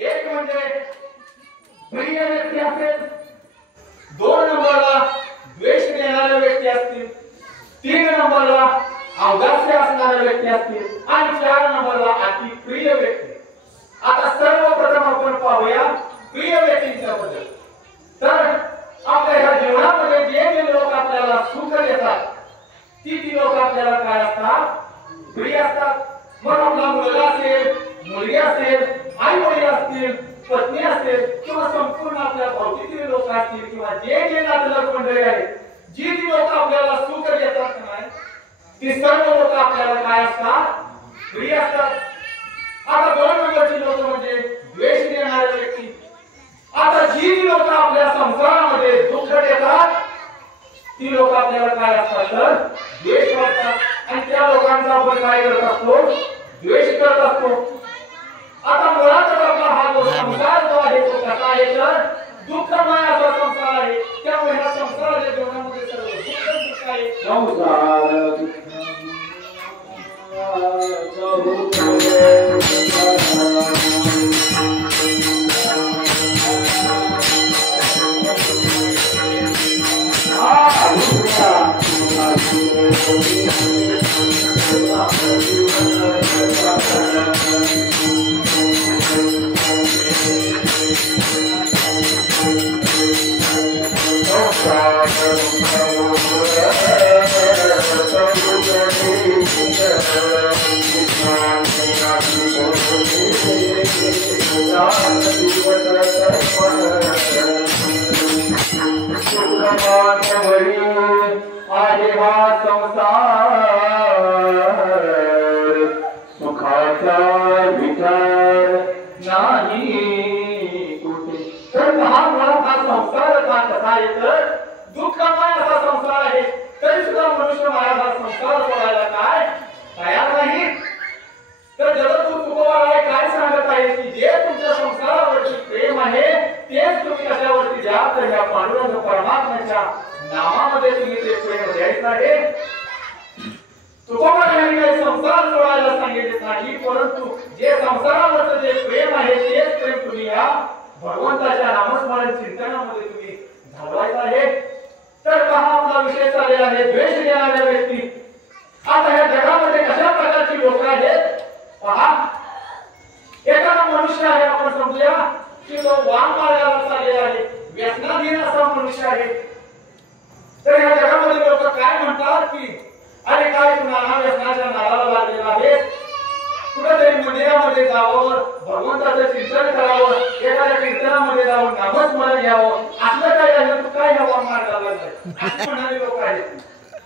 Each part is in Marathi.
एक म्हणजे प्रिय व्यक्ती असेल, 2 नंबरला द्वेष देणारे व्यक्ती असतील, 3 नंबरला औदास्य असणारे व्यक्ती असतील आणि 4 नंबरला अति प्रिय व्यक्ती. आता सर्वप्रथम आपण पाहूया प्रिय व्यक्तींच्या बद्दल. तर आपल्या ह्या जीवनामध्ये जे लोक आपल्याला सुख देतात ती लोक आपल्याला काय असतात? प्रिय असतात. मग आपला मुलगा असेल, मुलगी असेल, आई वडील असतील, पत्नी असेल किंवा संपूर्ण आपल्या भौतिक लोक असतील किंवा जे नातेवाईक मंडळी आहेत, जी लोक आपल्याला सुख देतात नाही ती सर्व लोक आपल्याला काय असतात? प्रिय असतात. आता 2 नंबरची लोक म्हणजे द्वेष देणारे व्यक्ती. आता जी लोक आपल्या संसारामध्ये दुःख देतात ती लोक आपल्याला काय असतात? तर द्वेष करतात आणि त्या लोकांचा आपण काय करत असतो? द्वेष करत असतो. आता मुळातच आपला हा जो संसार जो आहे तो कसा आहे? तर दुःखमय असा संसार आहे. त्यामुळे ह्या संसाराच्या जीवनामध्ये सर्व दुःख आहे. आहे हा संसार सुखाचा विचार नाही कुठे. तर हा संसार कसा आहे? तर दुःखमय असा संसार आहे. तरी सुद्धा मनुष्य माया हा संसार सोडायला काय तयार नाही. तर जगद्गुरु तुकोबाराय काय सांगत आहे की जे तुमच्या संसारावरती प्रेम आहे तेच तुम्ही कशावरती द्या? तर या पांडुरंग परमात्म्याच्या नामामध्ये तुम्ही ते प्रेम द्यायचं आहे. तुकोबारायांनी काही संसार सोडायला सांगितले नाही, परंतु जे संसारावरचं जे प्रेम आहे तेच प्रेम तुम्ही या भगवंताच्या नामस्मरण चिंतनामध्ये तुम्ही घालवायचं आहे. तर पहा आपला विषय चाललेला आहे द्वेष देणाऱ्या व्यक्ती. आता या जगामध्ये कशा प्रकारची लोक आहेत पहा. एखादा मनुष्य आहे, आपण समजूया की तो वाम मार्गाला चाललेला आहे, व्यसनाधीन असा मनुष्य आहे. तर या जगामध्ये लोक काय म्हणतात की अरे काय तू नाना व्यसनाच्या नादाला लागलेला आहे, कुठेतरी मंदिरामध्ये जावं, भगवंताचं चिंतन करावं, एखाद्या कीर्तनामध्ये जाऊन नामस्मरण घ्यावं, असलं काय झालं तू काय ह्या वाम मार्गाला लागलाय असे म्हणारे लोक आहेत.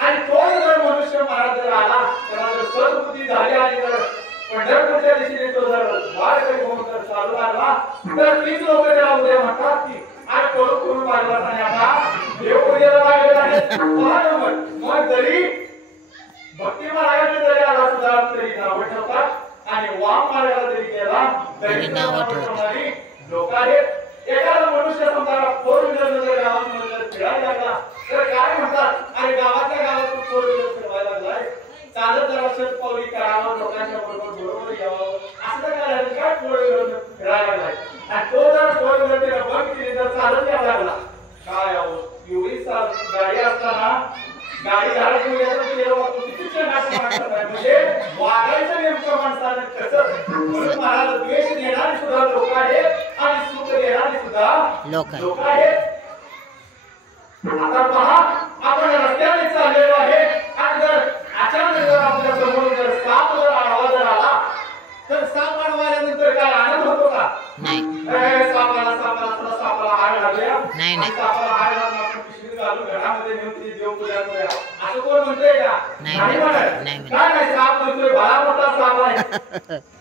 आणि तो जर मनुष्य महाराज जर आला, त्याला जर सद्बुद्धी झाली आणि जर पंढरपूरच्या दिशेने तो जर वारकरी होऊन जर चालू लागला तर तीच लोक त्याला उद्या म्हणतात की आज करून लागला आणि आता देव पूजेला लागलेला आहे. मग जरी भक्ती मार्गाने जरी आला सुद्धा तरी नाव ठेवतात आणि वाम मार्गाला जरी गेला तरी नाव ठेवणारी लोक आहेत. एखादा मनुष्य समजा 4 व्हीलर जर गावामध्ये जर फिरायला लागला तर काय म्हणतात अरे गावाच्या गावातून 4 व्हीलर फिरवायला लागलाय, चालत जरा शतपावली करावं, लोकांच्या बरोबर यावं, असं काय काय 4 व्हीलर फिरायला लागलाय. आणि तो जर 4 व्हीलर त्याला बंद केली तर चालत यायला लागला काय एवढी गाडी असताना गाडी धाडा म्हणजे वागायचं नेमकं माणसानं कसं. म्हणून महाराज द्वेष देणारी सुद्धा लोक आहेत आणि सुख देणारी सुद्धा लोक आहेत. आता पहा आपण रस्त्याने चाललेलो आहे आणि जर अचानक जर आपल्या समोर जर साप जर आडवा जर आला तर साप आडवाल्यानंतर काय आनंद होतो का? नाही. सापाला हाड लागल्या, सापाला हाड लागला आपण पिशवीत घालून घरामध्ये नेऊन ती देवपूजा करूया असं कोण म्हणतोय का? नाही म्हणत. काय नाही, साप म्हणतोय भला मोठा साप आहे,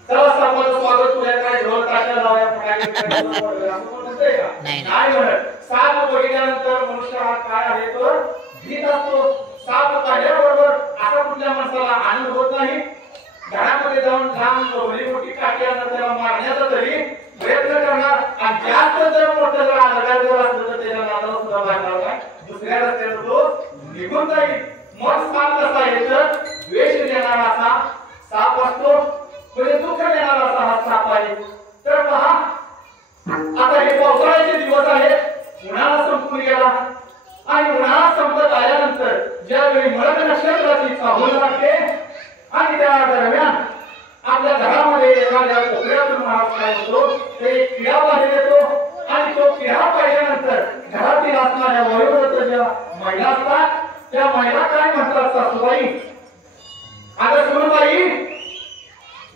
चला सापाचं स्वागत करूया, काय ढोल ताशा लावूया, असं कोण म्हणतोय का? नाही म्हणत. साप बघितल्यानंतर मनुष्य हा काय आहे तर भीत असतो. साप काढल्याबरोबर असा कुठल्या माणसाला आनंद होत नाही. घरामध्ये जाऊन लांब भली मोठी काठी आणून त्याला मारण्याचा तरी प्रयत्न करणार आणि जास्त जर मोठं जर आजार जर असलं तर त्याच्या नादाला सुद्धा लागणार नाही, दुसऱ्या रस्त्याला तो निघून जाईल. मग साप कसा आहे तर द्वेष देणारा असा साप असतो, म्हणजे दुःख देणारा असा हा साप आहे. तर पहा आता हे पावसाळ्याचे दिवस आहेत, उन्हाळा संपून गेला आणि उन्हाळा संपत आल्यानंतर ज्यावेळी मृग नक्षत्राची चाहूल लागते आणि त्या दरम्यान आपल्या घरामध्ये एखाद्या कोपऱ्यातून महाराज काय होतो ते एक किडा बाहेर येतो आणि तो किडा पाहिल्यानंतर घरातील असणाऱ्या वयोवृद्ध ज्या महिला असतात त्या महिला काय म्हणतात, सासूबाई अगं सुनबाई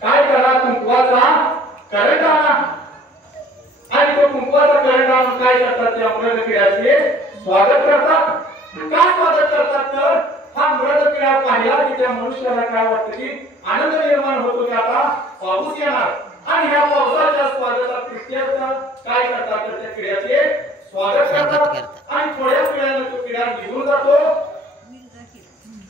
काय करा, कुंकवाचा करंट आणा. आणि तो कुंकवाचा करंट आणून काय करतात, त्या मृग किड्याचे स्वागत करतात. काय स्वागत करतात तर हा मृग किडा पाहिला की त्या मनुष्याला काय वाटतं की आनंद निर्माण होतो की आता पाऊस येणार आणि ह्या पावसाच्या स्वागतात काय करतात तर त्या किड्याचे स्वागत करतात आणि थोड्या वेळाने तो किडा निघून जातो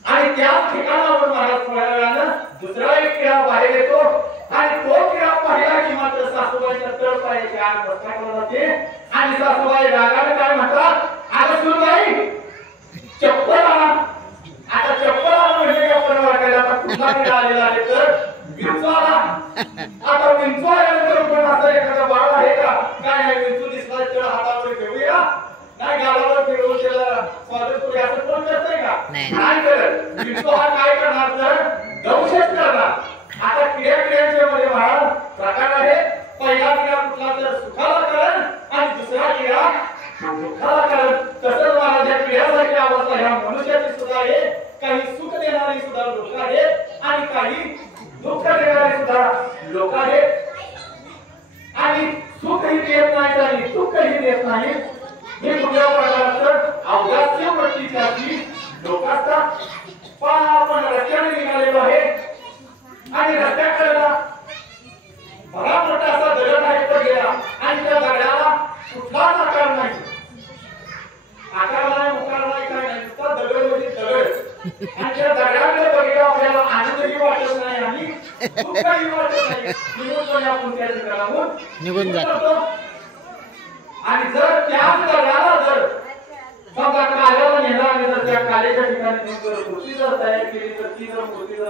आणि त्या ठिकाणावर महाराज थोड्या वेळानं दुसरा एक किडा बाहेर येतो आणि तो किडा पाहिला की मात्र सासूबाईच्या तळपायाची आग बसकावली जाते आणि सासूबाई रागाने काय म्हणतात, अगं सुनबाई चप्पल आणा. आता चप्पल आणा म्हणजे का पण वाटायला आता पुन्हा किडा आलेला आहे तर विंचू आला. आता विंचू आल्यानंतर पण असं एखादा बाळ आहे का, काय नाही विंचू दिसला तर हातावर घेऊया, नाही गालावर फिरवून त्याला स्वागत करूया असं कोण करतंय का, नाही करत. विंचू हा काय करणार तर दंशच करणार. आता किड्यांच्या मध्ये महाराज प्रकार आहे, पहिला किडा कुठला तर सुखाला करण आणि दुसरा किडा दुःखाला करण. तसंच महाराज या किड्यासारखी अवस्था ह्या मनुष्याची सुद्धा आहे, काही सुख देणारी सुद्धा लोक आहेत आणि काही दुःख देणारी सुद्धा लोक आहेत आणि सुखही देत नाहीत आणि दुःखही देत नाहीत. हे कुठल्या प्रकारचं अवघास्य वृत्तीची लोक असतात. पहा आपण रस्त्याने निघालेलो आहे आणि रस्त्याकडेला बरा मोठा असा दगड आहे तो गेला आणि त्या दगडाला कुठलाच आकार नाही, आकार नाही, उकार नाही, काय नाही, नुसता दगड म्हणजे दगड. आणि त्या दगडाकडे बघितलं आपल्याला आनंदही वाटत नाही आणि दुःखही वाटत नाही, निघून आपण त्या ठिकाणाहून निघून जातो. आणि जर त्याच दगडाला जर समजा काल्याला नेला आणि जर त्या काल्याच्या ठिकाणी मूर्ती जर तयार केली तर ती जर मूर्ती जर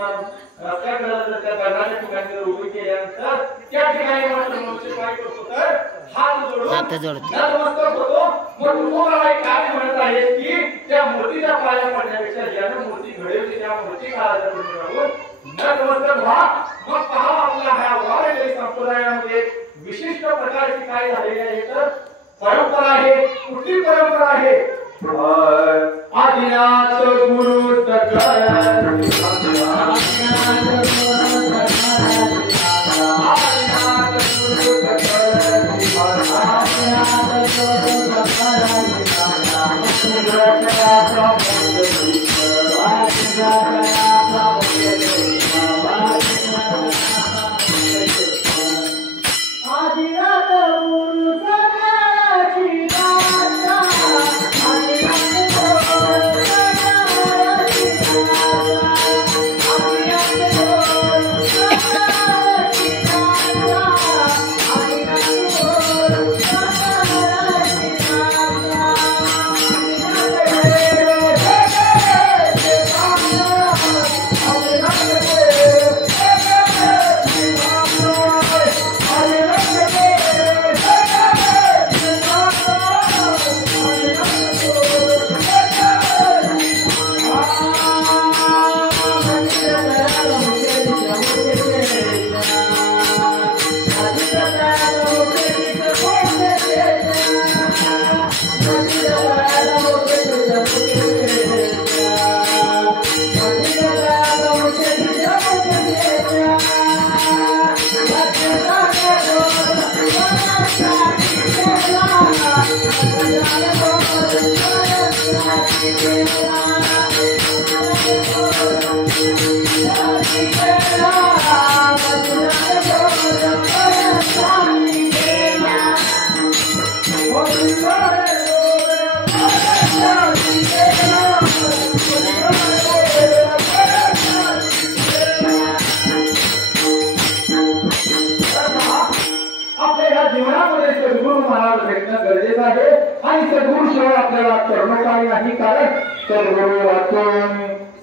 रस्त्याकडे जर त्या दगडाच्या ठिकाणी जर उभी केल्यानंतर त्या ठिकाणी मात्र मनुष्य काय करतो तर हात जोडून नतमस्तक होतो. मग तुम्हाला काय म्हणत आहे की त्या मूर्तीच्या पाया पडण्यापेक्षा ज्याने मूर्ती घडवली त्या मूर्ती काळाच्या राहून नतमस्तक व्हा. मग पहा आपल्या ह्या वारकरी संप्रदायामध्ये विशिष्ट प्रकारची काय झालेली आहे तर परंपरा आहे. कुठली परंपरा आहे, आदिनाथ गुरु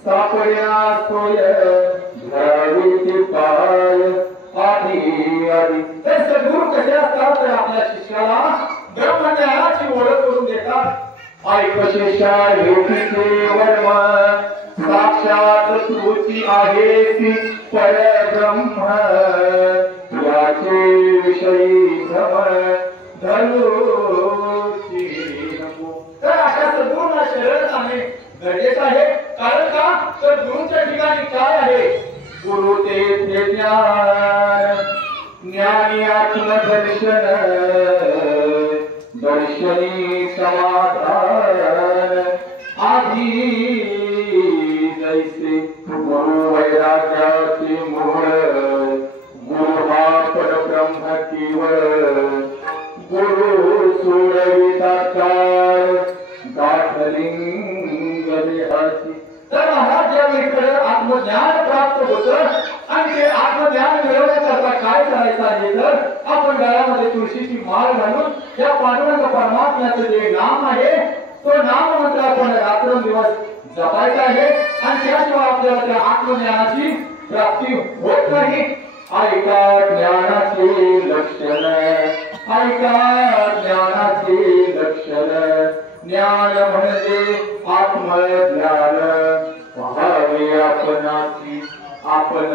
सापड्या सोय घरावी पाय आधी आली. तर सद्गुरू कसे असतात तर आपल्या शिष्याला ब्रह्मज्ञानाची ओळख करून देतात. ऐक शिष्या हे तिचे वर्म साक्षात तूची आहेसी परब्रह्म याचे विषयी भ्रम धरूची नको. तर अशा सद्गुरूंना शरण जाणे गरजेचं आहे. कारण का तर गुरुच्या ठिकाणी काय आहे? गुरु तेथे ज्ञान ज्ञानी आत्मदर्शन दर्शनी समाधान आधी जैसे गुरु वैराग्याचे मूळ गुरु हा परब्रह्म केवळ गुरु सोडविता गाठलिंग देहाची. तर महाराज ज्या वेळेकडे आत्मज्ञान प्राप्त होतं आणि ते आत्मज्ञान मिळवण्याकरता काय करायचं आहे तर आपण गळ्यामध्ये तुळशीची माळ घालून या पांडुरंग परमात्म्याचं जे नाम आहे तो नाम मंत्र आपण रात्रंदिवस जपायचा आहे आणि त्याशिवाय आपल्याला त्या आत्मज्ञानाची प्राप्ती होत नाही. ऐका ज्ञानाचे लक्षण ऐका ज्ञानाचे लक्षण ज्ञान म्हणजे आत्मज्ञान पहावे आपणाची आपण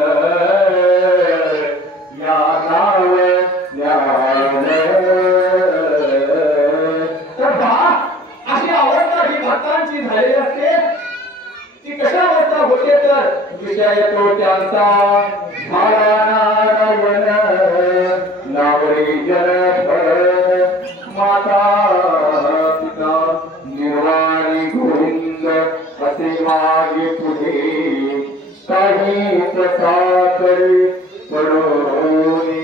या नाव ज्ञान. तर पहा अशी अवस्था ही भक्तांची झालेली असते. ती कशा अवस्था होते तर विषय तो त्यांचा झाला नारायण नावरी जन माता पिता निर्वाणी गोविंद असे मागे पुढे काहीच साखरे पडोनी.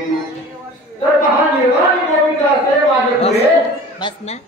तर पहा निर्वाणी गोविंद असे मागे पुढे बस ना.